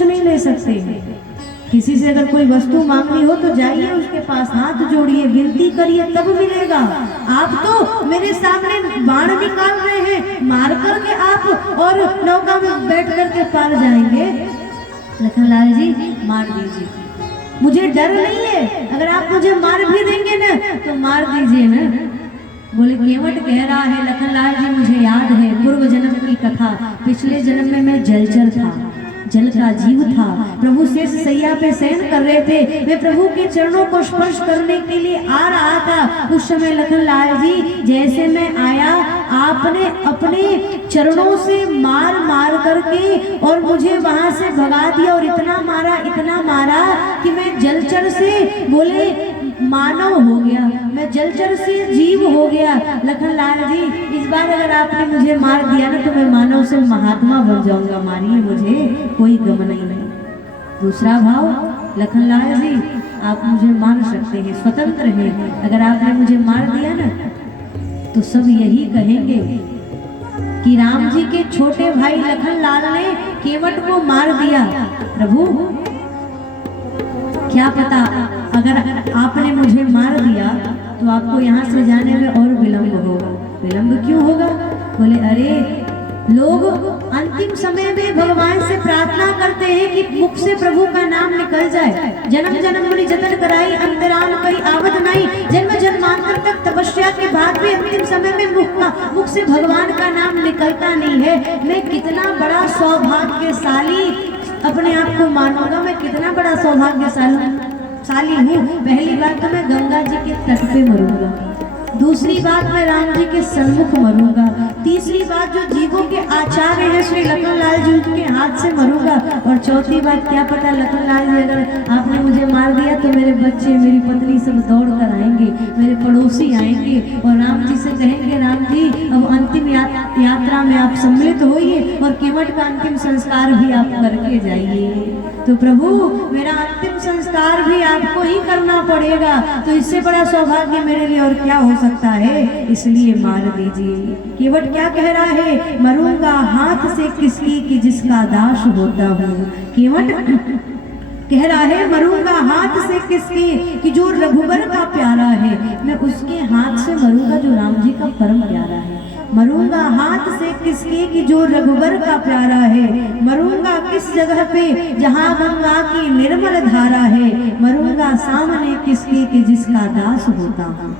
कुछ नहीं ले सकते। किसी से अगर कोई वस्तु मांगनी हो तो जाइए उसके पास, हाथ जोड़िए, विनती करिए, तब मिलेगा। आप तो मेरे सामने बाण निकाल रहे हैं, मार करके आप और नौका में बैठ करके पार जाएंगे। लखनलाल जी मार दीजिए, मुझे डर नहीं है, अगर आप मुझे मार भी देंगे ना तो मार दीजिए ना। बोले केवट कह रहा है, लखनलाल जी मुझे याद है पूर्व जन्म की कथा, पिछले जन्म में मैं जलचर था, जल का जीव था। प्रभु शेष सैया पे शयन कर रहे थे, मैं प्रभु के चरणों को स्पर्श करने के लिए आ रहा था। उस समय लखनलाल जी जैसे मैं आया, आपने अपने चरणों से मार मार करके और मुझे वहां से भगा दिया, और इतना मारा कि मैं जलचर से बोले मानव हो गया, मैं जलचर से जीव हो गया। लखनलाल जी इस बार अगर आपने मुझे मार दिया ना तो मैं मानव से महात्मा बन जाऊंगा, मारिए मुझे, कोई गम नहीं है। दूसरा भाव, लखनलाल जी आप मुझे मार सकते हैं, स्वतंत्र हैं, अगर आपने मुझे मार दिया ना तो सब यही कहेंगे कि राम जी के छोटे भाई लखनलाल ने केवट को मार दिया। प्रभु क्या पता अगर आपने मुझे मार दिया तो आपको यहाँ से जाने में और विलंब होगा। विलंब क्यों होगा? बोले अरे लोग अंतिम समय में भगवान से प्रार्थना करते हैं कि मुख से प्रभु का नाम निकल जाए। जन्म जन्म बड़ी जतन कराई, अंतराल कई आवत नहीं, जन्म जन्मांतर तक तपस्या के बाद भी अंतिम समय में मुख से भगवान का नाम निकलता नहीं है। मैं कितना बड़ा सौभाग्यशाली अपने आप को मानूंगा, मैं कितना बड़ा सौभाग्यशाली हूँ। पहली बात तो मैं गंगा जी के तट पे मरूंगा, दूसरी बात मैं राम जी के सन्मुख मरूंगा, तीसरी बात जो जीवों के आचार्य हैं श्री लखनलाल जी उनके हाथ से मरूंगा, और चौथी बात क्या पता लखनलाल जी अगर आपने मुझे मार दिया तो मेरे बच्चे मेरी पत्नी सब दौड़ कर आएंगे, मेरे पड़ोसी आएंगे और राम जी से कहेंगे राम जी अब अंतिम यात्रा में आप सम्मिलित होइए और केवट का अंतिम संस्कार भी आप करके जाइए। तो प्रभु मेरा अंतिम संस्कार भी आपको ही करना पड़ेगा, तो इससे बड़ा सौभाग्य मेरे लिए और क्या हो सकता है, इसलिए मार दीजिए। केवट क्या कह रहा है? मरूंगा हाथ से किसकी कि जिसका दास होता हूँ। केवट कह रहा है मरूंगा हाथ से किसकी कि जो रघुबर का प्यारा है, मैं उसके हाथ से मरूंगा जो राम जी का परम प्यारा है। मरूंगा हाथ से किसके कि जो रघुबर का प्यारा है, मरूंगा किस जगह पे जहाँ गंगा की निर्मल धारा है, मरूंगा सामने किसके कि जिसका दास होता हूँ।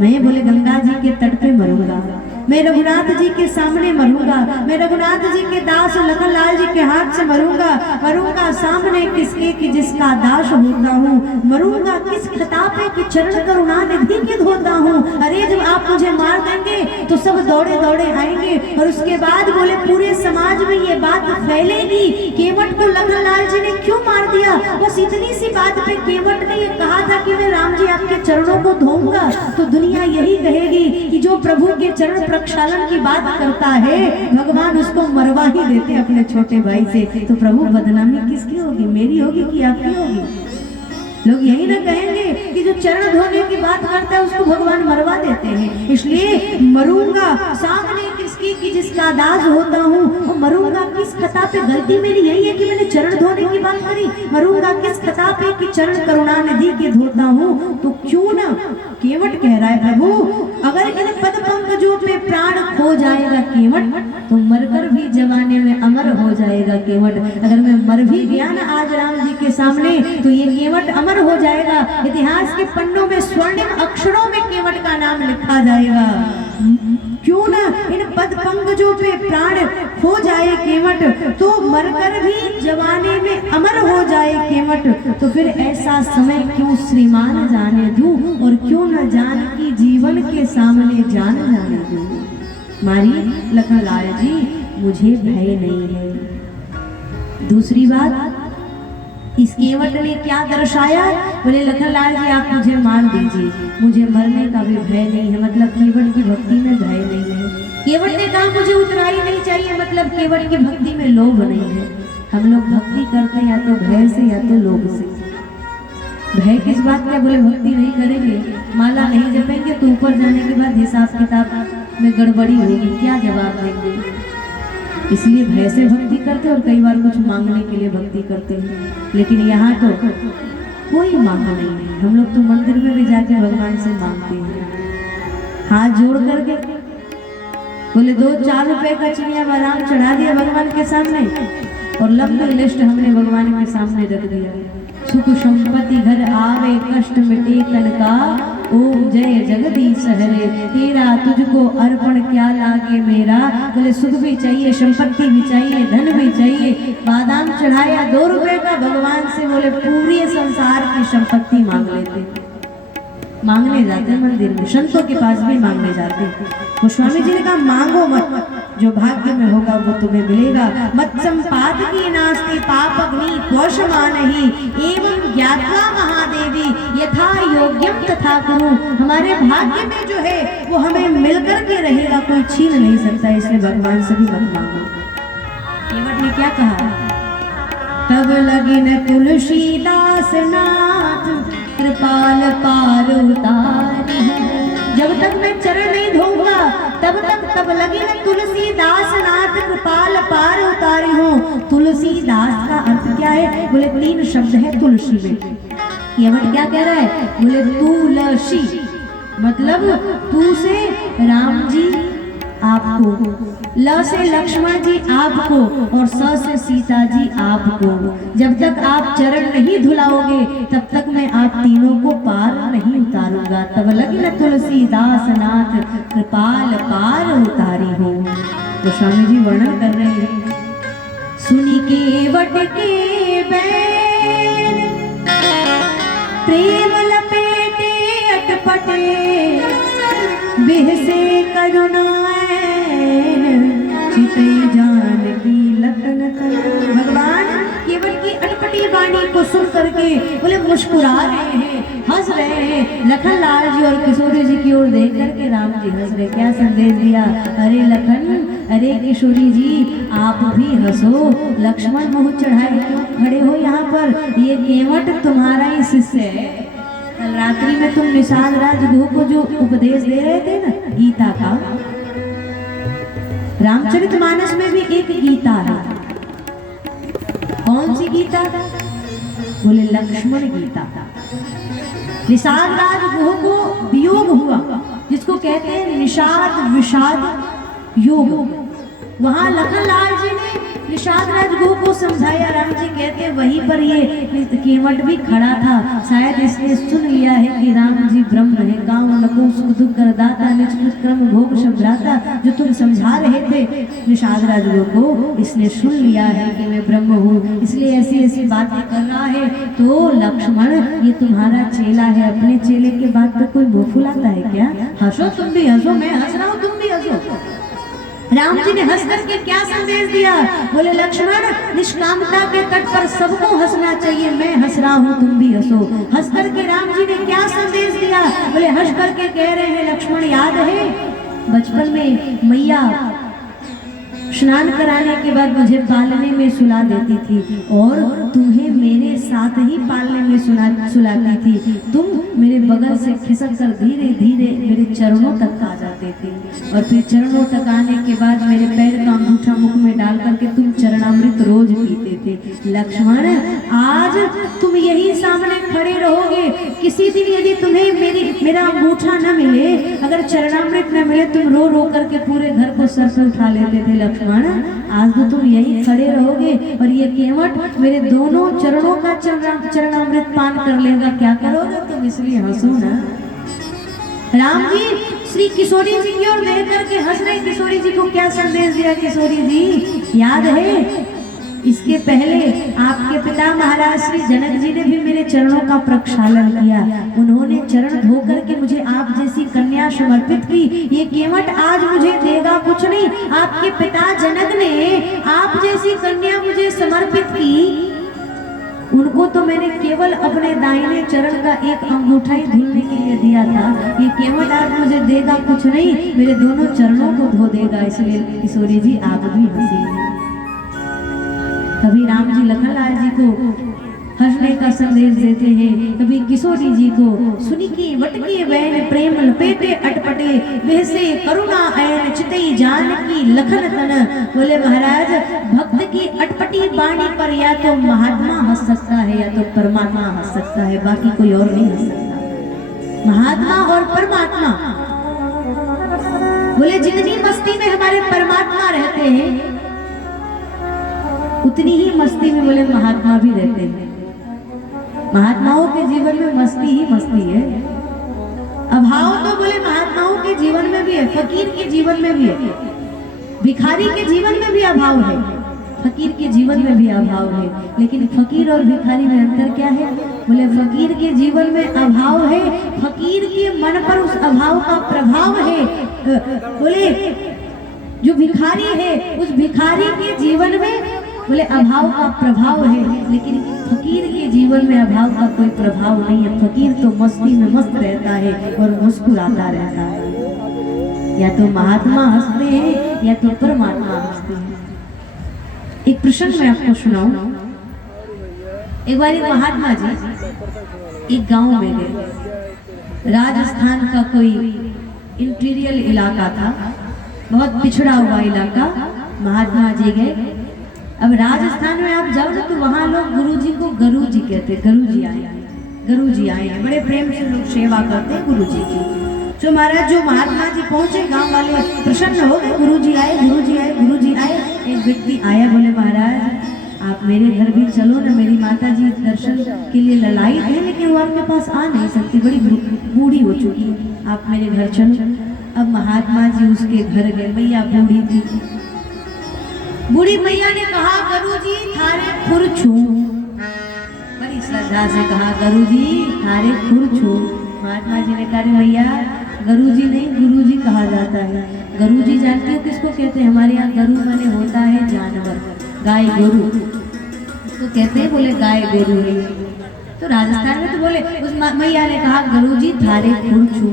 मैं बोले गंगा जी के तट पे मरूंगा, मैं रघुनाथ जी के सामने मरूंगा, मैं रघुनाथ जी के दास लखनलाल जी के हाथ से मरूंगा, मरूंगा सामने किसके कि जिसका दास होता हूँ, मरूंगा किस खिताब पे कि चरण करुणा निधि के धोता हूँ। अरे जब आप मुझे मार देंगे तो सब दौड़े दौड़े आएंगे, और उसके बाद बोले पूरे समाज में ये बात फैलेगी केवट को लखनलाल जी ने क्यों मार दिया। बस इतनी सी बात पे केवट ने ये कहा था कि मैं राम जी आपके चरणों को धोऊंगा, तो दुनिया यही कहेगी कि जो प्रभु के चरण प्रक्षालन की बात करता है भगवान उसको मरवा ही देते अपने छोटे भाई से। तो प्रभु बदनामी किसकी होगी, मेरी होगी कि आपकी होगी? लोग यही ना कहेंगे कि जो चरण धोने की बात करता है उसको भगवान मरवा देते हैं। इसलिए मरूंगा सामने किसकी कि जिसका दास होता हूँ, और मरूंगा किस खता पे, गलती मेरी यही है कि मैंने चरण धोने की बात करी, मरूंगा किस खता पे कि चरण करुणा निधि के धोता हूँ। तो क्यों ना केवट कह रहा है प्रभु अगर इन पद पंकजों पे प्राण खो जाएगा केवट तो मरकर भी जवाने में अमर हो जाएगा केवट। अगर मैं मर भी गया ना आज राम जी के सामने तो ये केवट अमर हो जाएगा, इतिहास के पन्नों में स्वर्णिम अक्षरों में केवट का नाम लिखा जाएगा। क्यों ना इन पद पंकजों पे प्राण खो जाए केवट तो मरकर भी जवाने में अमर हो जाए केवट। तो फिर ऐसा समय क्यों श्रीमान जाने दूं, और क्यों न जानकी जीवन के सामने जान जाने दूं। मारी लखनलाल जी मुझे भय नहीं है। दूसरी बात इस केवट ने क्या दर्शाया? बोले लखनलाल जी आप मुझे मार दीजिए, मुझे मरने का भी भय नहीं है, मतलब केवट की भक्ति में भय नहीं है। केवट ने कहा मुझे उतराई नहीं चाहिए, मतलब केवट की भक्ति में लोभ नहीं है। हम लोग भक्ति करते हैं या तो भय से या तो लोभ से। भय किस बात का? बोले भक्ति नहीं करेंगे, माला नहीं जपेंगे तो ऊपर जाने के बाद हिसाब किताब में गड़बड़ी होगी, क्या जवाब देंगे? इसलिए भय से भक्ति करते और कई बार कुछ मांगने के लिए भक्ति करते हैं। लेकिन यहाँ तो कोई मांगा नहीं है। हम लोग तो मंदिर में भी जाके भगवान से मांगते हैं, हाथ जोड़ करके बोले 2-4 रुपए का चिड़िया बादाम चढ़ा दिया भगवान के सामने और लंबी लिस्ट हमने भगवान के सामने रख दिया। सुख संपत्ति घर आवे कष्ट मिटे तन का, ओम जय जगदीश हरे, तेरा तुझको अर्पण क्या लागे मेरा। बोले सुख भी चाहिए, संपत्ति भी चाहिए, धन भी चाहिए। बादाम चढ़ाया 2 रुपए का भगवान से, बोले पूरे संसार की संपत्ति मांग लेते। मांगने जाते मंदिर में, संतों के पास भी मांगने जाते। गोस्वामी जी ने कहा मांगो मत, जो भाग्य में होगा वो तुम्हें मिलेगा। मत संपादकी नास्ति पाप अग्नि त्वशमानहि, एवं ज्ञात्वा महादेवी यथा योग्यम तथा कुरु। हमारे भाग्य में जो है वो हमें मिलकर के रहेगा, कोई छीन नहीं सकता। इसलिए भगवान से भी मत मांगो। केवट ने क्या कहा, तब लगिन तुलसीदास नाथ कृपाल पार उतारी। जब तक मैं चरण नहीं धोऊंगा तब लगी मैं तुलसीदास नाथ कृपाल पार उतारी हूँ। तुलसीदास का अर्थ क्या है? बोले 3 शब्द है तुलसी में। यमन क्या कह रहा है? बोले तुलसी मतलब तू से राम जी आपको, ल से लक्ष्मण जी आपको और स से सीता जी आपको। जब तक आप चरण नहीं धुलाओगे तब तक मैं आप तीनों को पार नहीं उतारूंगा। तब लगी न तुलसीदास नाथ कृपाल पार उतारी हो। तो स्वामी जी वर्णन कर रहे हैं, सुनी के वट के बैर प्रेम लपेटे अटपटे, बिहसे करुणाएं चितई जानकी लखन तन। भगवान केवट की अटपटी वाणी को सुन करके बोले मुस्कुरा रहे हैं, हंस रहे हैं। लखन लाल जी और किशोरी जी की ओर देख करके राम जी हंस रहे। क्या संदेश दिया? अरे लखन, अरे किशोरी जी आप भी हंसो। लक्ष्मण मुंह चढ़ाए क्यों खड़े हो यहाँ पर? ये केवट तुम्हारा ही शिष्य है। कल रात्रि में तुम निषाद राज गुह को जो उपदेश दे रहे थे ना गीता का, रामचरितमानस में भी एक गीता है। कौन सी गीता? बोले लक्ष्मण गीता। निषाद राज गुह को वियोग हुआ, जिसको कहते हैं निषाद विषाद योग। वहां लखनलाल जी ने निषाद राज गुह को समझाया। राम जी कहते हैं वहीं पर ये केवट भी खड़ा था। शायद इसने सुन लिया है कि राम जी ब्रह्म है, काम नको सुख दुख करदाता निष्कृत कर्म भोग शब्दाता। जो तुम समझा रहे थे निषाद राज गुह को, इसने सुन लिया है कि मैं ब्रह्म हूँ, इसलिए ऐसी ऐसी बातें कर रहा है। तो लक्ष्मण ये तुम्हारा चेला है, अपने चेले के बात पे कोई मुंह फुलाता है क्या? हंसो, तुम भी हंसो, मैं हंस रहा हूँ तुम भी हंसो। राम जी ने हंस करके क्या संदेश दिया? बोले लक्ष्मण निष्कामता के तट पर सबको हंसना चाहिए, मैं हंस रहा हूँ तुम भी हंसो। हंस करके राम जी ने क्या संदेश दिया? बोले हंस करके कह रहे हैं लक्ष्मण याद है बचपन में मैया स्नान कराने के बाद मुझे पालने में सुला देती थी और तुम्हें मेरे साथ ही पालने में सुलाती थी। तुम मेरे बगल से खिसक कर धीरे धीरे मेरे चरणों तक आ जाते थे और फिर चरणों तक आने के बाद मेरे पैर का अंगूठा मुख में डाल करके तुम चरणामृत रोज पीते थे। लक्ष्मण आज तुम यही सामने खड़े रहोगे, किसी दिन यदि तुम्हें मेरा अंगूठा न मिले, अगर चरणामृत न मिले, तुम रो रो करके पूरे घर को सर पर उठा लेते थे। लक्ष्मण आज तो तुम यही खड़े रहोगे और ये केवट मेरे दोनों चरणों का चरणामृत पान कर लेगा, क्या करोगे तुम? इसलिए हंसो ना। राम जी श्री किशोरी जी की ओर देख करके हंस रहे। किशोरी जी को क्या संदेश दिया? किशोरी जी याद है इसके पहले आपके पिता महाराज श्री जनक जी ने भी मेरे चरणों का प्रक्षालन किया। उन्होंने चरण धो करके मुझे आप जैसी कन्या समर्पित की। ये केवट आज मुझे देगा कुछ नहीं। आपके पिता जनक ने आप जैसी कन्या मुझे समर्पित की, उनको तो मैंने केवल अपने दाहिने चरण का एक अंगूठा ही धुलने के लिए दिया था। ये केवट आज मुझे देगा कुछ नहीं, मेरे दोनों चरणों को धो देगा। इसलिए किशोरी जी आप भी हंसी। तभी राम जी लखनलाल जी को हंसने हंसने का संदेश देते हैं। कभी किशोरी जी को सुनिके वटके वैन प्रेम लपेटे अटपटे वैसे करुणा ऐन चितई जान की लखन तन। बोले महाराज भक्त की अटपटी वाणी पर या तो महात्मा हंस सकता है या तो परमात्मा हंस सकता है, बाकी कोई और नहीं हंस सकता। महात्मा और परमात्मा, बोले जितनी मस्ती में हमारे परमात्मा रहते हैं उतनी ही मस्ती में बोले महात्मा भी रहते हैं। महात्माओं के जीवन में मस्ती ही मस्ती है। अभाव तो बोले महात्माओं के जीवन में भी है, फकीर के जीवन में भी है, भिखारी के जीवन में भी अभाव है, फकीर के जीवन में भी अभाव है। लेकिन फकीर और भिखारी में अंतर क्या है? बोले फकीर के जीवन में अभाव है, फकीर के मन पर उस अभाव का प्रभाव है। बोले जो भिखारी है उस भिखारी के जीवन में बोले अभाव का प्रभाव है, लेकिन फकीर के जीवन में अभाव का कोई प्रभाव नहीं है। फकीर तो मस्ती में मस्त रहता है और मुस्कुराता रहता है। या तो महात्मा हंसते हैं या तो परमात्मा हंसते हैं। एक प्रसंग मैं आपको सुनाऊं। एक बार महात्मा जी एक गांव में गए। राजस्थान का कोई इंटीरियर इलाका था, बहुत पिछड़ा हुआ इलाका। महात्मा जी गए। अब राजस्थान में आप जाओ ना तो वहाँ लोग गुरुजी को गुरु जी कहते हैं। गुरु जी आए हैं, बड़े प्रेम से लोग सेवा करते हैं गुरु जी की। जो महाराज जो महात्मा जी पहुंचे, गांव वाले प्रसन्न हो गए। गुरु जी आए, गुरु जी आए, गुरु जी आए। एक व्यक्ति आया, बोले महाराज आप मेरे घर भी चलो ना, मेरी माता जी दर्शन के लिए ललायित है लेकिन वो आपके पास आ नहीं सकती, बड़ी बूढ़ी हो चुकी है, आप मेरे घर चलो। अब महात्मा जी उसके घर गए। मैया बूढ़ी थी। बूढ़ी मैया ने कहा गुरुजी थारे खुर छू, बड़ी श्रद्धा से कहा गुरुजी थारे खुर छू। महात्मा जी ने कहा मैया गुरुजी नहीं गुरुजी कहा जाता है। गुरुजी जानते हो किसको कहते हैं? हमारे यहाँ गरु माने होता है जानवर, गाय गोरु उसको कहते हैं। बोले गाय गोरु है तो राजस्थान में तो बोले उस मैया ने कहा गुरुजी थारे खुर छू।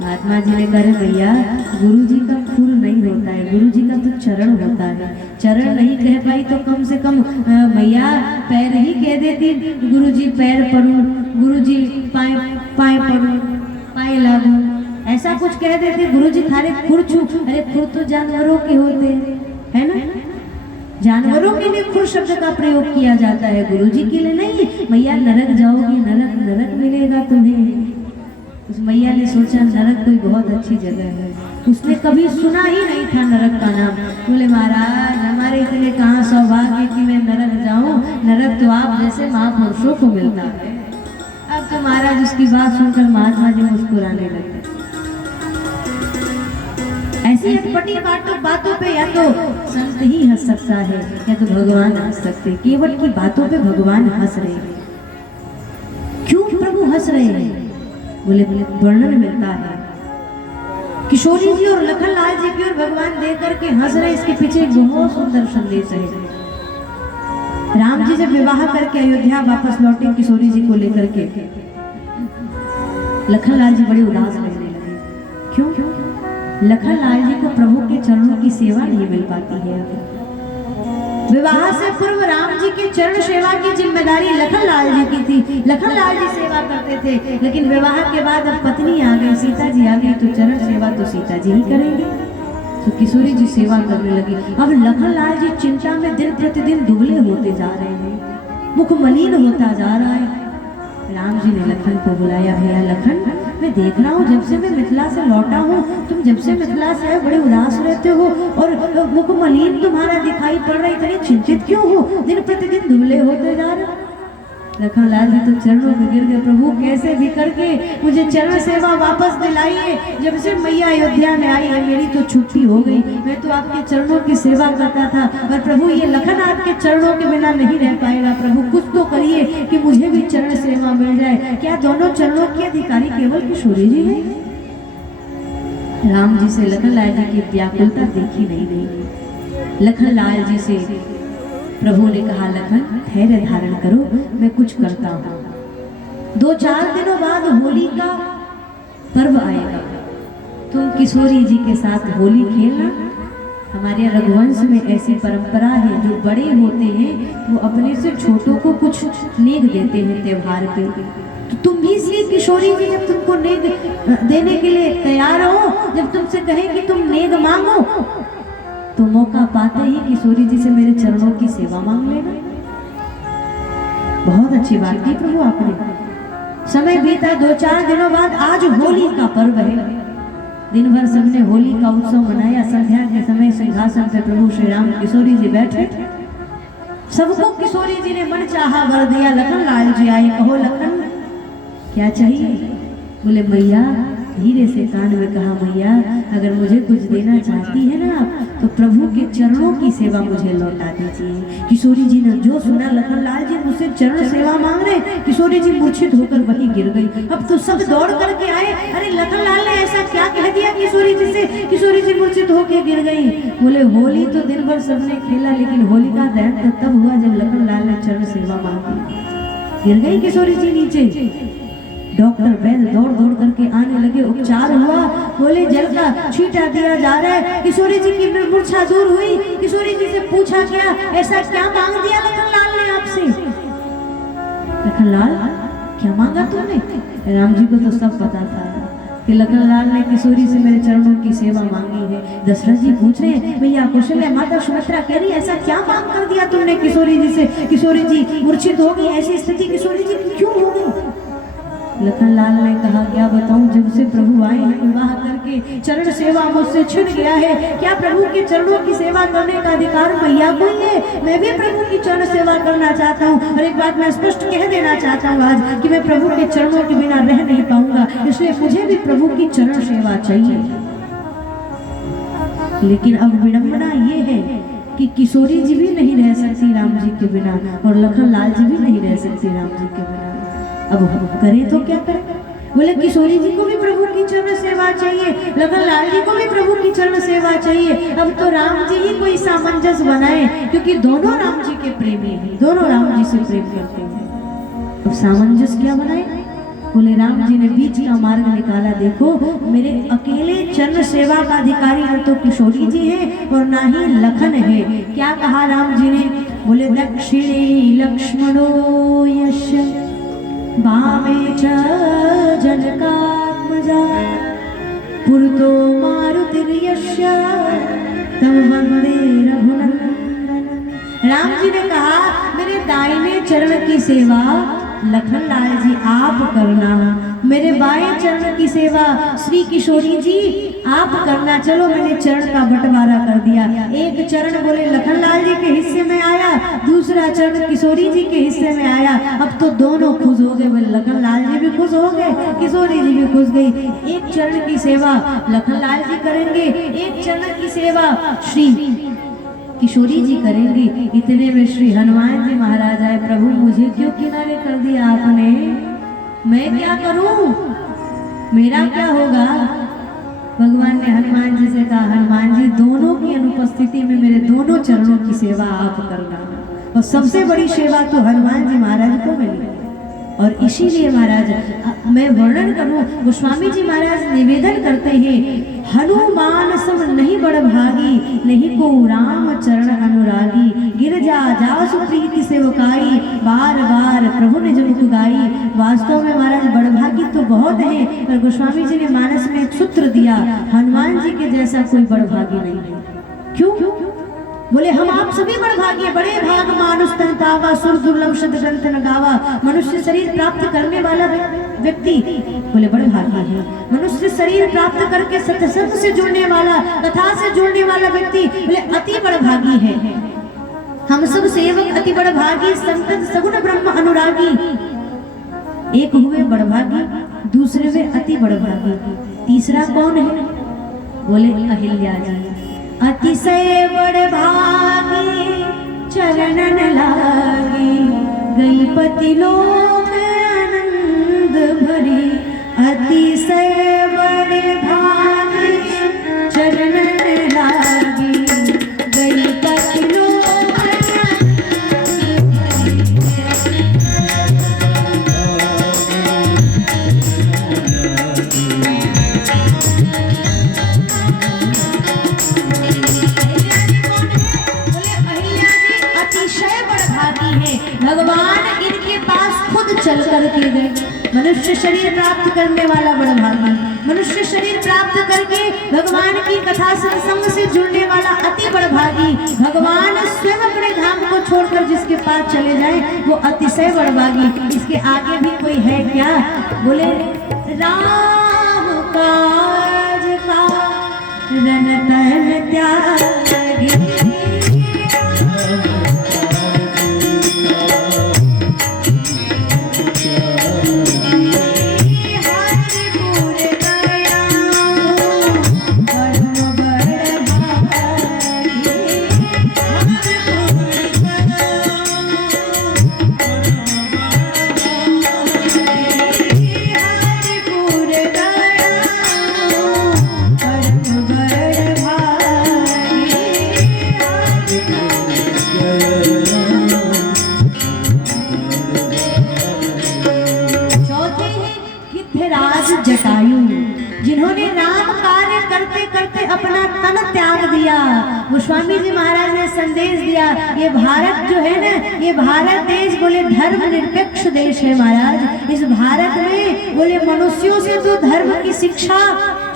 महात्मा जी ने कहा भैया गुरुजी का खुर नहीं होता है, गुरुजी का तो चरण होता है। चरण नहीं कह पाई तो कम से कम मैया पैर ही कह देती। गुरुजी पैर पड़ू, गुरुजी पाए पड़ू, पाए लागू, ऐसा कुछ कह देते। गुरुजी थारे खुर छू। अरे खुर तो जानवरों के होते हैं, है ना? जानवरों के लिए खुर शब्द का प्रयोग किया जाता है, गुरुजी के लिए नहीं। मैया नरक जाओगी, नरक मिलेगा तुम्हें। उस मैया ने सोचा नरक कोई बहुत अच्छी जगह है, उसने कभी सुना ही नहीं था नरक का नाम। बोले महाराज हमारे इतने कहाँ सौभाग्य कि मैं नरक जाऊं, नरक तो आप जैसे महापुरुषों को मिलता है। अब तो महाराज उसकी बात सुनकर महात्मा जी मुस्कुराने लगे। ऐसी अटपटी बातों पे या तो संत ही हंस सकता है या तो भगवान हंस सकते। केवल की बातों पे भगवान हंस रहे हैं। क्यों प्रभु हंस रहे हैं? बोले वर्णन मिलता है किशोरी जी और लखन लाल जी की ओर भगवान देख करके हंस रहे। इसके पीछे एक बहुत सुंदर संदेश है। राम जी जब विवाह करके अयोध्या वापस लौटे किशोरी जी को लेकर के, लखन लाल जी बड़े उदास रहने लगे। क्यों? लखन लाल जी को प्रभु के चरणों की सेवा नहीं मिल पाती है। विवाह से पूर्व राम जी के चरण सेवा की जिम्मेदारी लखन लाल जी की थी। लखन लाल जी सेवा करते थे, लेकिन विवाह के बाद अब पत्नी आ गई, सीता जी आ गई, तो चरण सेवा तो सीता जी ही करेंगे। तो किशोरी जी सेवा करने लगी। अब लखन लाल जी चिंता में दिन प्रतिदिन दुबले होते जा रहे हैं, मुख मलिन होता जा रहा है। राम जी ने लखन को बुलाया, भैया लखन मैं देख रहा हूँ जब से मैं मिथिला से लौटा हूँ, तुम जब से मिथिला से आए बड़े उदास रहते हो और मुख मलिन तुम्हारा दिखाई पड़ रहा है, इतने चिंतित क्यों हो? दिन प्रतिदिन दुबले होते जा रहे हो। लखन लाल जी तो चरणों में गिर गए, प्रभु कैसे भी करके मुझे चरण सेवा वापस दिलाइए। जब से मैया अयोध्या में आई है मेरी तो छुट्टी हो गई, मैं तो आपके चरणों की सेवा करता था, पर प्रभु ये लखन आपके चरणों के बिना नहीं रह पाएगा। प्रभु कुछ तो करिए कि मुझे भी चरण सेवा मिल जाए। क्या दोनों चरणों के अधिकारी केवल किशोरी जी है? राम जी से लखन लाल जी की व्याकुलता देखी नहीं गई। लखन लाल जी से प्रभु ने कहा लखन धैर्य धारण करो, मैं कुछ करता हूँ। 2-4 दिनों बाद होली का पर्व आएगा, तुम किशोरी जी के साथ होली खेलना। हमारे रघुवंश में ऐसी परंपरा है, जो बड़े होते हैं वो अपने से छोटों को कुछ नेग देते हैं त्योहार पे, तो तुम भी इसलिए किशोरी जी जब तुमको नेग देने के लिए तैयार हो, जब तुमसे कहे कि तुम नेग मांगो, तो मौका पाते ही किशोरी जी से मेरे चरणों की सेवा मांग लेना। बहुत अच्छी बात की प्रभु आपने। समय बीता, 2-4 दिनों बाद आज होली का पर्व है। दिन भर सबने होली का उत्सव मनाया। संध्या के समय सिंहासन पे प्रभु श्री राम किशोरी जी बैठे। सबको किशोरी जी ने मन चाहा वर दिया। लखन लाल जी आए, कहो लखन क्या चाहिए? बोले मैया, धीरे से कान में कहा, मैया अगर मुझे कुछ देना चाहती है ना तो प्रभु के चरणों की सेवा मुझे लौटा दीजिए। किशोरी जी ने जो सुना, लखन लाल जी मुझसे चरण सेवा मांग रहे, किशोरी जी मूर्छित होकर वहीं गिर गई। अब तो सब दौड़ करके आए, अरे लखन लाल ने ऐसा क्या कह दिया किशोरी जी से, किशोरी जी मूर्छित होकर गिर गई। बोले होली तो दिन भर सबने खेला, लेकिन होली का दहन तो तब हुआ जब लखन लाल ने चरण सेवा मांगी। गिर गई किशोरी जी नीचे। डॉक्टर वैद्य दौड़ दौड़ करके आने लगे, उपचार हुआ। बोले जल का छींटा दिया जा रहा है। किशोरी जी की मूर्छा दूर हुई। किशोरी जी से पूछा गया, ऐसा क्या मांग दिया लखन लाल ने आपसे? लखन लाल क्या मांगा तुमने? राम जी को तो सब पता था कि लखन लाल ने किशोरी से मेरे चरणों की सेवा मांगी है। दशरथ जी पूछ रहे हैं, भैया कौशल्या माता सुमित्रा कह रही, ऐसा क्या मांग कर दिया तुमने किशोरी जी से? किशोरी जी मूर्छित हो गई। ऐसी स्थिति किशोरी जी की क्यों हो गई? लखन लाल ने कहा, क्या बताऊं, जब से प्रभु आए हैं विवाह करके चरण सेवा मुझसे छिन गया है। क्या प्रभु के चरणों की सेवा करने का अधिकार मैया को ही है? मैं भी प्रभु की चरण सेवा करना चाहता हूँ। और एक बात मैं स्पष्ट कह देना चाहता हूँ आज कि मैं प्रभु के चरणों के बिना रह नहीं पाऊंगा, इसलिए मुझे भी प्रभु की चरण सेवा चाहिए। लेकिन अब विडंबना ये है कि किशोरी जी भी नहीं रह सकती राम जी के बिना, और लखन लाल जी भी नहीं रह सकती राम जी के बिना। अब करें तो क्या करें? बोले किशोरी जी को भी प्रभु की चरण सेवा चाहिए, लखन लाल जी को भी प्रभु की चरण सेवा चाहिए। अब तो राम जी ही कोई सामंजस्य बनाए, क्योंकि दोनों राम जी के प्रेमी हैं, दोनों राम जी से प्रेम करते हैं। अब सामंजस्य क्या बनाए? बोले राम जी ने बीच का मार्ग निकाला, देखो मेरे अकेले चरण सेवा का अधिकारी न तो किशोरी जी है और ना ही लखन है। क्या कहा राम जी ने? बोले दक्षिणे लक्ष्मणो यश भावे च जनकात्मजा पुरतो मारुतिर्यस्य तम वंदे रघुनंदन। राम जी ने कहा, मेरे दाहिने चरण की सेवा लखन लाल जी आप करना, मेरे बाएं चरण की सेवा श्री किशोरी जी आप करना। चलो मैंने चरण का बंटवारा कर दिया। एक चरण बोले लखन लाल जी के हिस्से में आया, दूसरा चरण किशोरी जी के हिस्से में आया। अब तो दोनों खुश हो गए। बोले लखन लाल जी भी खुश हो गए, किशोरी जी भी खुश गई। एक चरण की सेवा लखन लाल जी करेंगे, एक चरण की सेवा श्री किशोरी जी करेंगी। इतने में श्री हनुमान जी महाराज आए। प्रभु मुझे क्यों किनारे कर दिया आपने? मैं क्या करूं? मेरा क्या होगा? भगवान ने हनुमान जी से कहा, हनुमान जी दोनों की अनुपस्थिति में मेरे दोनों चरणों की सेवा आप करना। और सबसे बड़ी सेवा तो हनुमान जी महाराज को मिली। और इसीलिए महाराज मैं वर्णन करूं, गोस्वामी जी महाराज निवेदन करते हैं, हनुमान सम नहीं बड़ भागी, नहीं को राम चरण अनुरागी। गिर जा जासु प्रीति सेवकाई, बार बार प्रभु ने जब गाई। वास्तव में महाराज बड़भागी तो बहुत है, पर गोस्वामी जी ने मानस में एक सूत्र दिया, हनुमान जी के जैसा कोई बड़भागी नहीं है। क्यों? बोले हम आप सभी बड़भागी, बड़े भाग मानुष तन पावा, सुर दुर्लभ शत ग्रंथ न गावा। मनुष्य शरीर प्राप्त करने वाला व्यक्ति बोले बड़भागी है। मनुष्य शरीर प्राप्त करके सत्संग से जुड़ने वाला, कथा से जुड़ने वाला व्यक्ति बोले अति बड़भागी है। हम सब सेवक अति बड़भागी, संतत सगुण ब्रह्म अनुरागी। एक हुए बड़भागी, दूसरे हुए अति बड़भागी, तीसरा कौन है? बोले अहिल्या जी। अतिशय बड़भागी चरणन लागी, गई पति लोक आनंद भरी। अतिशय बड़भागी चरणन लागी, गई पति लोक भगवान इनके पास मार्ग चल करके गए। मनुष्य शरीर प्राप्त करने वाला बड़भागी, मनुष्य शरीर प्राप्त करके भगवान की कथा सत्संग से जुड़ने वाला अति बड़भागी, भगवान स्वयं अपने धाम को छोड़कर जिसके पास चले जाए वो अतिशय बड़भागी। इसके आगे भी कोई है क्या? बोले राम काज का रन तन त्यागी, जटायु जिन्होंने राम कार्य करते करते अपना तन त्याग दिया। गोस्वामी जी महाराज ने संदेश दिया, ये भारत जो है ना, ये भारत देश बोले धर्म निरपेक्ष देश है महाराज। इस भारत में बोले मनुष्यों से तो धर्म की शिक्षा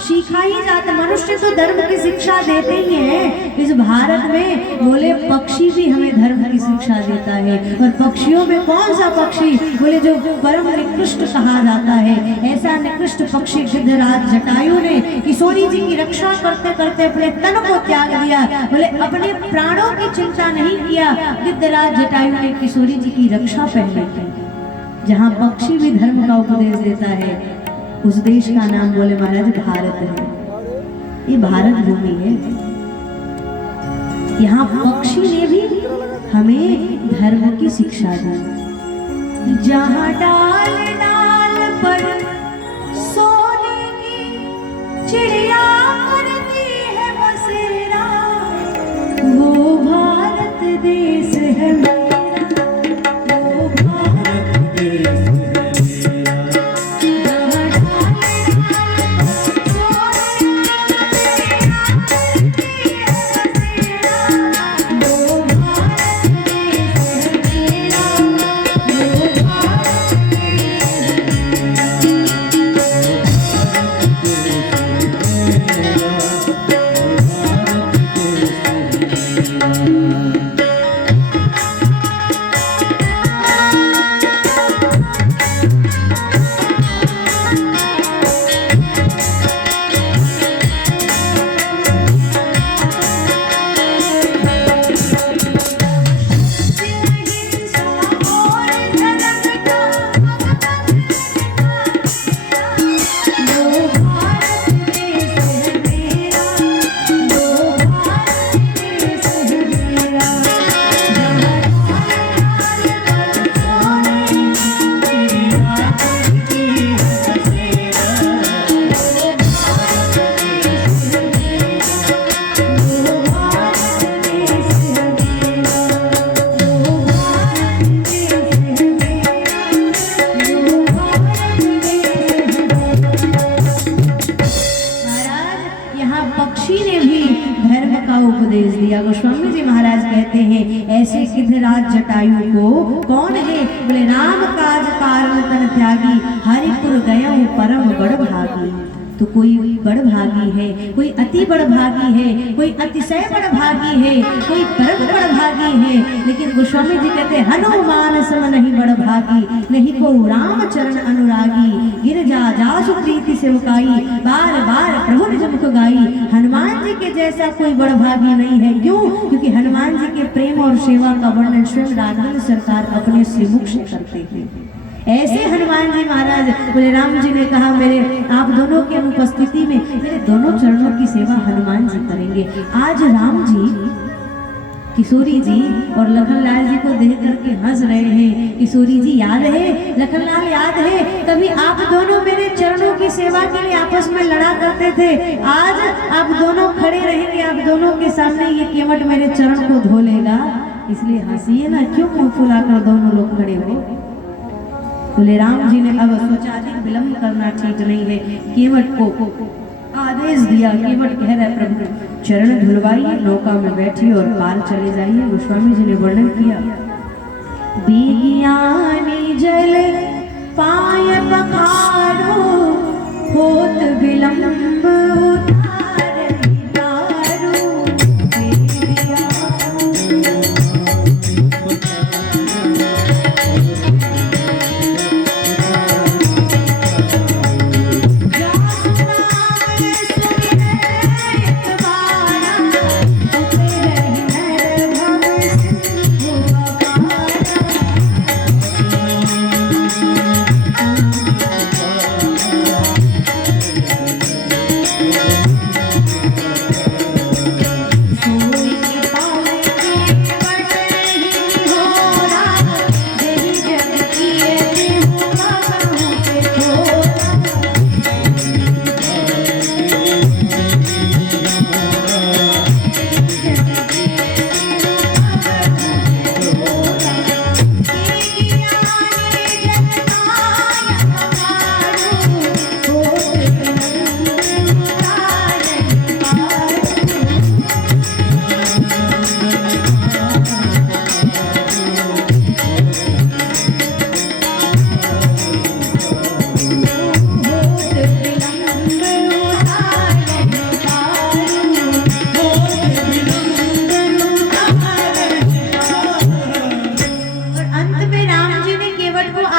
सीखा ही जाता, मनुष्य तो धर्म की शिक्षा देते ही हैं। इस भारत में बोले पक्षी भी हमें धर्म की शिक्षा देता है। और पक्षियों में कौन सा पक्षी? बोले जो परम निकृष्ट कहा जाता है, ऐसा निकृष्ट पक्षी गिद्धराज जटायु ने किशोरी जी की रक्षा करते करते अपने तन को त्याग दिया। बोले अपने प्राणों की चिंता नहीं किया। गिद्धराज जटायु ने किशोरी जी की रक्षा पहले की। जहाँ पक्षी भी धर्म का उपदेश देता है उस देश का नाम बोले महाराज भारत है। ये भारत भूमि है। यहाँ पक्षी ने भी हमें धर्म की शिक्षा दी। जहाँ डाल डाल पर सोने की चिड़िया करती है बसेरा, वो भारत देश है मेरा, वो भारत देश है मेरा। उपदेश दिया। गोस्वामी जी महाराज कहते हैं ऐसे गिद्धराज जटायु को कौन है? बोले राम काज कारण तन त्यागी, हरिपुर गया परम बड़ भागी। तो कोई बड़ भागी है, कोई अति बड़ भागी है, कोई अतिशय बड़ भागी है, कोई परम बड़ भागी है। लेकिन गोस्वामी जी कहते हनुमान सम नहीं बड़ भागी, नहीं को राम चरण अनुरागी, गिरजा जासु प्रीति सेवकाई, बार बार प्रभु निज मुख गाई। हनुमान जी के जैसा कोई बड़ भागी नहीं है। क्यों? क्योंकि हनुमान जी के प्रेम और सेवा का वर्णन स्वयं राघव सरकार अपने श्रीमुख से करते हैं। ऐसे हनुमान जी महाराज बोले राम जी ने कहा मेरे आप दोनों की अनुपस्थिति में मेरे दोनों चरणों की सेवा हनुमान जी करेंगे। आज राम जी किशोरी जी और लखनलाल जी को देख करके हंस रहे हैं। किशोरी जी याद है, लखनलाल याद है, कभी आप दोनों मेरे चरणों की सेवा के लिए आपस में लड़ा करते थे। आज आप दोनों खड़े रहेंगे, आप दोनों के सामने ये केवट मेरे चरण को धो लेगा, इसलिए हंसिए ना, क्यों मुंह फुलाकर दोनों लोग खड़े हो। बोले राम जी ने अब सोचा अधिक विलंब करना ठीक नहीं है, केवट को आदेश दिया। केवट कह रहा है प्रभु चरण धुलवाइए, नौका में बैठिए और पार चले जाइए। गोस्वामी जी ने वर्णन किया विज्ञानी जल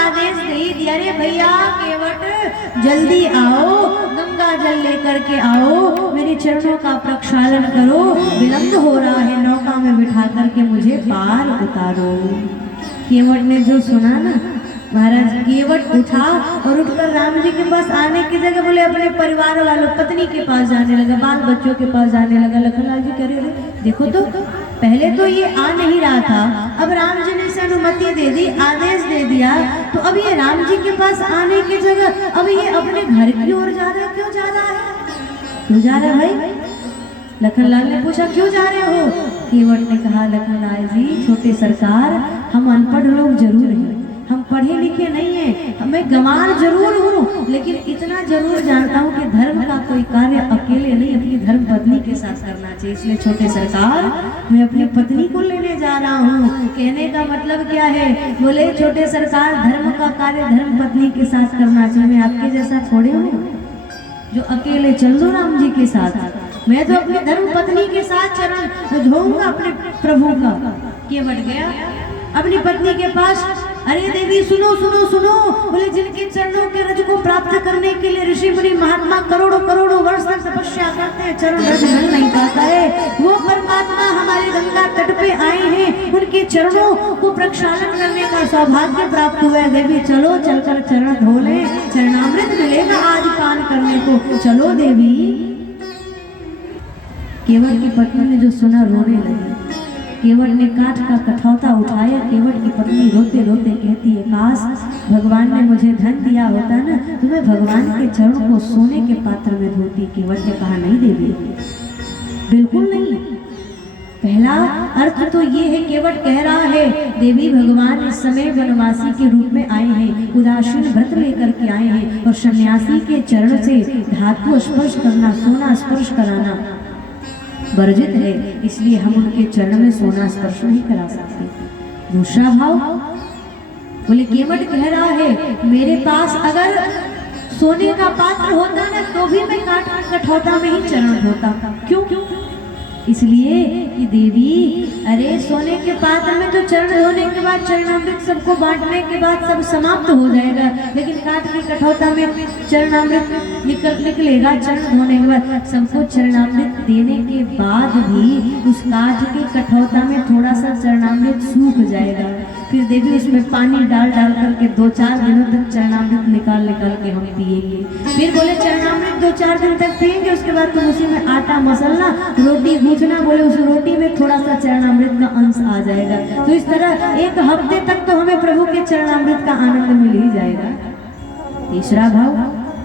आदेश दे दिया, अरे भैया केवट जल्दी आओ, गंगा जल लेकर के आओ, मेरे चरणों का प्रक्षालन करो, विलंब हो रहा है, नौका में बिठा करके मुझे पार उतारो। केवट ने जो सुना ना, महाराज केवट उठा और उठकर राम जी के पास आने की जगह बोले अपने परिवार वालों पत्नी के पास जाने लगा, बाल बच्चों के पास जाने लगा। लखनलाल जी कह रहे देखो तो पहले तो ये आ नहीं रहा था, अब राम जी ने इसे अनुमति दे दी, आदेश दे दिया, तो अब ये राम जी के पास आने की जगह अब ये अपने घर की ओर जा रहा है। क्यों जा रहा है, क्यों जा रहा है भाई? लखनलाल ने पूछा क्यों जा रहे हो? केवट ने कहा लखनलाल जी छोटे सरकार, हम अनपढ़ लोग जरूर हैं, हम पढ़े लिखे नहीं हैं, मैं गंवार जरूर हूँ, लेकिन इतना जरूर जानता हूँ कि धर्म का कोई कार्य अकेले नहीं अपनी धर्म पत्नी के साथ करना चाहिए, इसलिए छोटे सरकार मैं अपनी पत्नी को लेने जा रहा हूँ। कहने का मतलब क्या है? बोले छोटे सरकार धर्म का कार्य धर्म पत्नी के साथ करना चाहिए, मैं आपके जैसा थोड़े हूँ जो अकेले चल दो राम जी के साथ, मैं तो अपनी धर्म पत्नी के साथ चरण धोऊंगा अपने प्रभु का। केवट गया अपनी पत्नी के पास, अरे देवी सुनो सुनो सुनो, बोले जिनके चरणों के रज को प्राप्त करने के लिए ऋषि मुनि महात्मा करोड़ों करोड़ों वर्ष तक तपस्या करते हैं, चरण रज मिल नहीं पाता है, वो परमात्मा हमारे गंगा तट पे आए हैं, उनके चरणों को प्रक्षालन करने का सौभाग्य प्राप्त हुआ है। देवी चलो चलकर चरण धो ले, चरणामृत मिलेगा आज पान करने को, चलो देवी। केवट की पत्नी ने जो सुना रोने लगी। केवट ने काठ का कठौता उठाया, केवट की पत्नी रोते रोते कहती है काश भगवान ने मुझे धन दिया होता ना तो मैं भगवान के चरणों को सोने के पात्र में धोती। केवट ने कहा नहीं देवी, बिल्कुल नहीं। पहला अर्थ तो ये है, केवट कह रहा है देवी भगवान इस समय वनवासी के रूप में आए हैं, उदासीन व्रत लेकर के आए हैं, और सन्यासी के चरण से धातु स्पर्श करना, सोना स्पर्श कराना वर्जित है, इसलिए हम उनके चरण में सोना स्पर्श नहीं करा सकते। दूसरा भाव, बोले केवट कह रहा है मेरे पास अगर सोने का पात्र होता ना तो भी मैं काठ का कठौता में ही चरण धोता। क्यों? इसलिए कि देवी अरे सोने के पात्र में तो चरण धोने के बाद चरणामृत सबको बांटने के बाद सब समाप्त हो जाएगा, लेकिन काठ के कठौता में चरणामृत निकलेगा। चरण धोने के बाद सबको चरणामृत देने के बाद भी उस काठ के कठौता में थोड़ा सा चरणामृत सूख जाएगा, फिर देवी उसमें पानी डाल करके 2-4 दिनों तक चरणामृत निकाल के हम पिएंगे। फिर बोले चरणामृत 2-4 दिन तक पिएंगे, उसके बाद तुम उसी में आटा मसलना, रोटी गूंथना, बोले उस रोटी में थोड़ा सा चरणामृत का अंश आ जाएगा। तो इस तरह 1 हफ्ते तक तो हमें प्रभु के चरणामृत का आनंद मिल ही जाएगा। तीसरा भाव,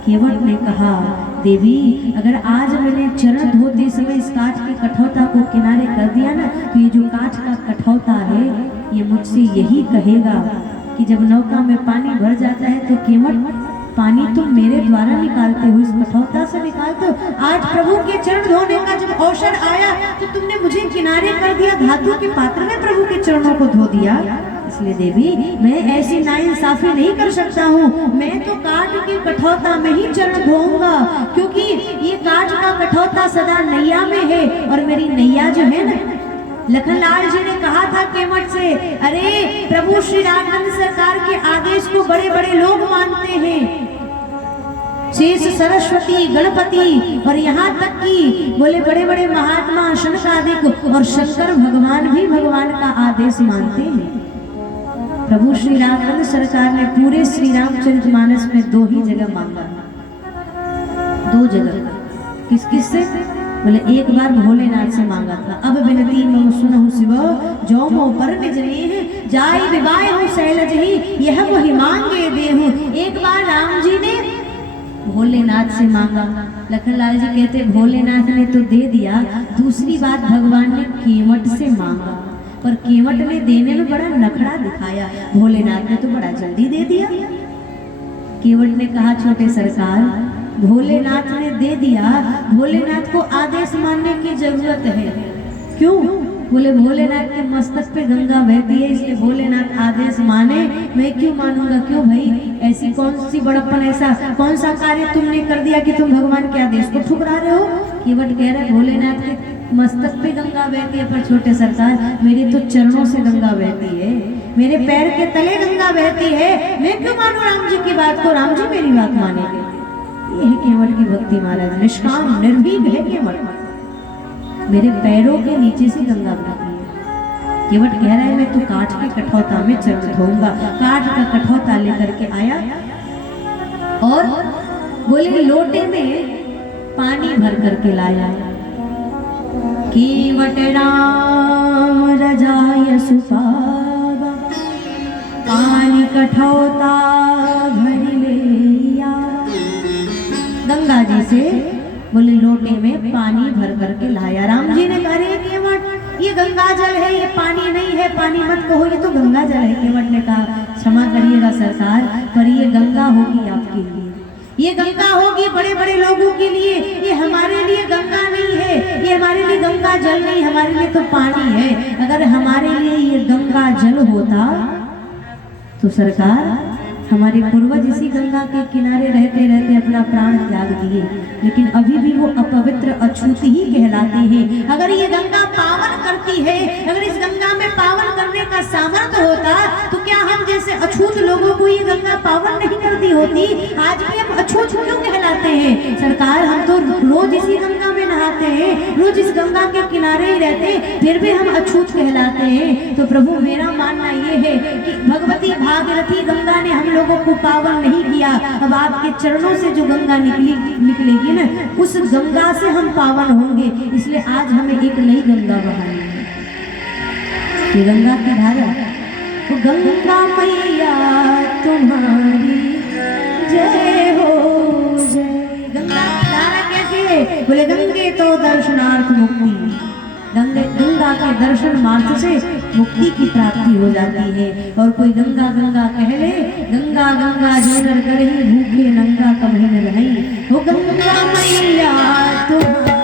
केवट ने कहा देवी अगर आज मैंने चरण धोते समय इस काठ के कठौता को किनारे कर दिया ना तो ये जो काठ का कठौता है ये मुझसे यही कहेगा कि जब नौका में पानी भर जाता है तो केवट पानी तुम मेरे द्वारा निकालते हो, इस कठौता से निकालते हो। आज प्रभु के चरण धोने का जब अवसर आया तो तुमने मुझे किनारे कर दिया, धातु के पात्र में प्रभु के चरणों को धो दिया। इसलिए देवी मैं ऐसी नाइंसाफी नहीं कर सकता हूँ, मैं तो काठ के कठौता में ही चरण धोऊंगा, क्योंकि ये काठ का कठौता सदा नैया में है और मेरी नैया जो है ना, लखनलाल जी ने कहा था केवट से, अरे प्रभु श्री रामचंद्र सरकार के आदेश को बड़े बड़े लोग मानते हैं, शेष सरस्वती गणपति और यहाँ तक कि बोले बड़े बड़े महात्मा शनकादिक और शंकर भगवान भी भगवान का आदेश मानते हैं। प्रभु श्री रामचंद्र सरकार ने पूरे श्री रामचरितमानस में 2 ही जगह मांगा, 2 जगह। किस किस से? बोले एक बार भोलेनाथ से मांगा था, अब विनती मम सुनहु शिव जो मो पर निजने जाई विवाह हो शैलज ही यह वही मांगे देहु। एक बार राम जी ने भोलेनाथ से मांगा, लखनलाल जी कहते भोलेनाथ ने तो दे दिया, दूसरी बात भगवान ने केवट से मांगा, पर केवट ने देने में बड़ा नखरा दिखाया, भोलेनाथ ने तो बड़ा जल्दी दे दिया। केवट ने कहा छोटे सरकार भोलेनाथ ने दे दिया, भोलेनाथ को आदेश मानने की जरूरत है। क्यों? बोले भोलेनाथ के मस्तक पे गंगा बहती है, इसलिए भोलेनाथ आदेश माने, मैं क्यों मानूंगा? क्यों भाई, ऐसी कौन सी बड़प्पन, ऐसा कौन सा कार्य तुमने कर दिया कि तुम भगवान के आदेश को ठुकरा रहे हो? केवट कह रहे भोलेनाथ के मस्तक पे गंगा बहती है, पर छोटे सरकार मेरे तो चरणों से गंगा बहती है, मेरे पैर के तले गंगा बहती है, मैं क्यों मानूं राम जी की बात को, राम जी मेरी बात मानेंगे। ये है केवट की भक्ति महाराज, निष्काम निर्भीक है केवट। मेरे पैरों के नीचे से गंगा बहती है। केवट कह रहा है मैं तो काठ के कठौता में चरण धोऊंगा। काठ का कठौता लेकर के आया और बोले लोटे में पानी भर करके लाया। केवट राम रजाय सुपावा, पानी कठौता भर लिया। गंगा जी से बोले लोटे में पानी भर करके लाया। राम जी ने कहा केवट ये गंगा जल है, ये पानी नहीं है, पानी मत कहो, ये तो गंगा जल है। केवट ने कहा क्षमा करिएगा सरकार, पर ये गंगा होगी आपके लिए, ये गंगा होगी बड़े बड़े लोगों के लिए, ये हमारे लिए गंगा नहीं है, ये हमारे लिए गंगा जल नहीं, हमारे लिए तो पानी है। अगर हमारे लिए ये गंगा जल होता तो सरकार हमारे पूर्वज इसी गंगा के किनारे रहते रहते अपना प्राण त्याग दिए, लेकिन अभी भी वो अपवित्र अछूत ही कहलाते हैं। अगर ये गंगा पावन करती है, अगर इस गंगा में पावन करने का सामर्थ्य होता तो क्या हम जैसे अछूत लोगों को ये गंगा पावन नहीं करती होती? आज भी हम अछूत क्यों कहलाते हैं? सरकार हम तो रोज इसी गंगा में नहाते हैं, रोज इस गंगा के किनारे ही रहते हैं, फिर भी हम अछूत कहलाते हैं। तो प्रभु मेरा मानना ये है कि भगवती भागीरथी गंगा ने हम लोगों को पावन नहीं किया, अब आपके चरणों से जो गंगा निकलेगी ना, उस गंगा से हम पावन होंगे। इसलिए आज हमें एक नई गंगा बहानी है। ये गंगा की धारा, वो गंगा मैया तुम्हारी जय हो जय। गंगा की धारा कैसी है? बोले गंगे तो दर्शनार्थ मुक्ति, गंगा के दर्शन मार्ग से मुक्ति की प्राप्ति हो जाती है। और कोई गंगा गंगा कह ले, गंगा गंगा जो नर करही, भूखे नंगा कभी न रही। वो गंगा मैया तुम्हारी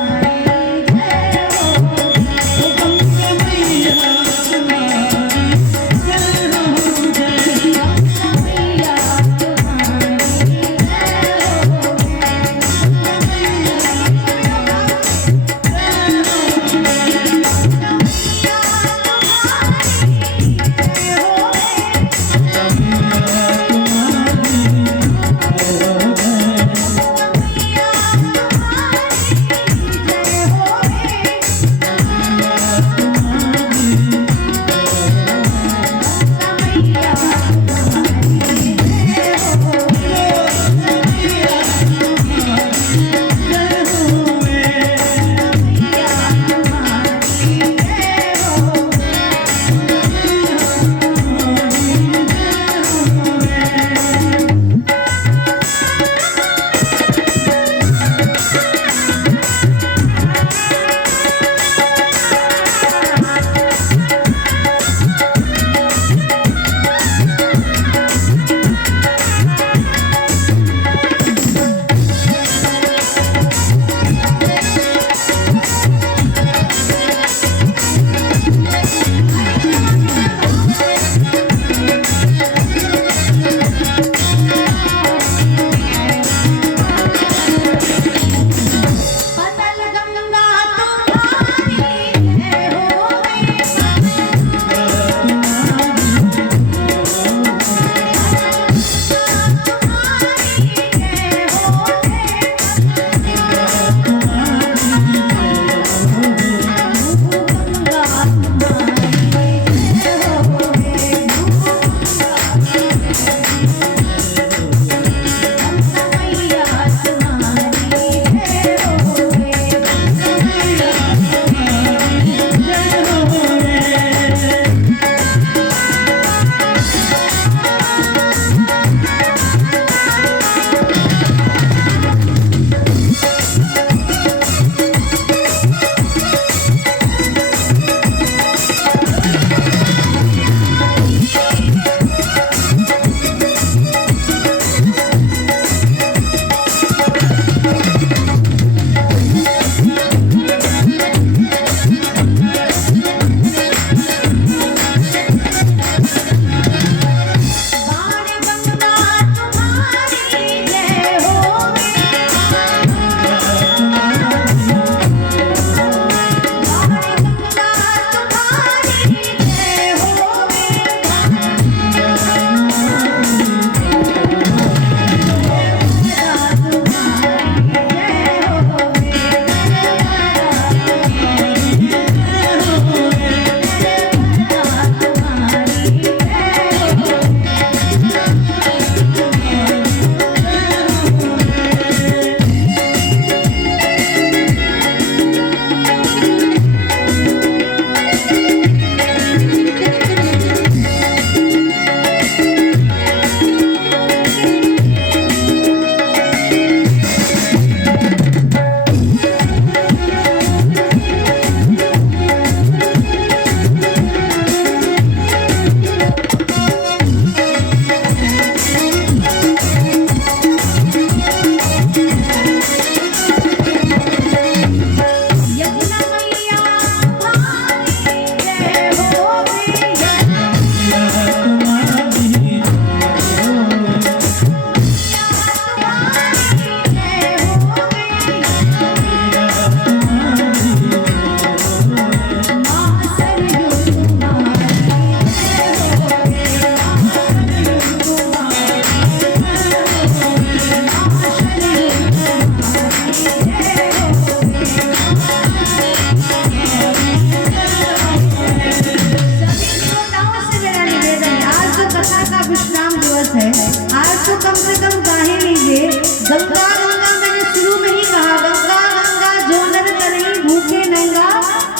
आज तो कम से कम गाहे लीजिए, गंगा गंगा मैंने शुरू में ही कहा, गंगा गंगा जो नर करही भूखे नंगा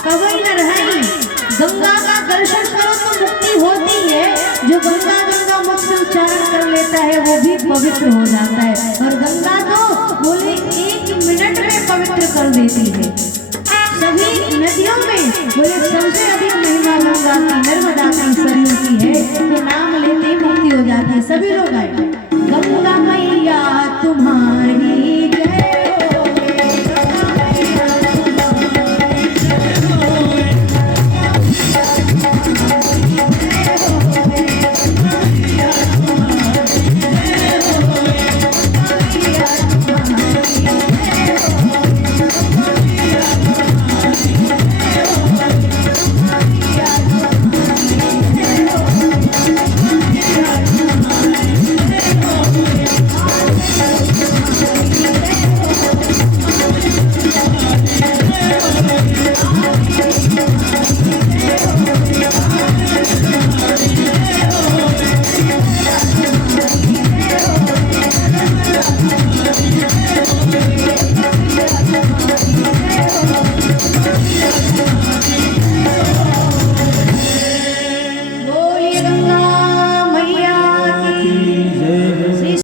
कवई न रही। गंगा का दर्शन करो तो मुक्ति होती है, जो गंगा गंगा मुख से उच्चारण कर लेता है वो भी पवित्र हो जाता है। और गंगा तो बोले 1 मिनट में पवित्र कर देती है। सभी नदियों में बोले सबसे अधिक महिमा गंगा की, नर्मदा की, सरयू की है, तो नाम लेते ही मुक्ति हो जाती है। सभी लोग आए, गंगा मैया तुम्हारी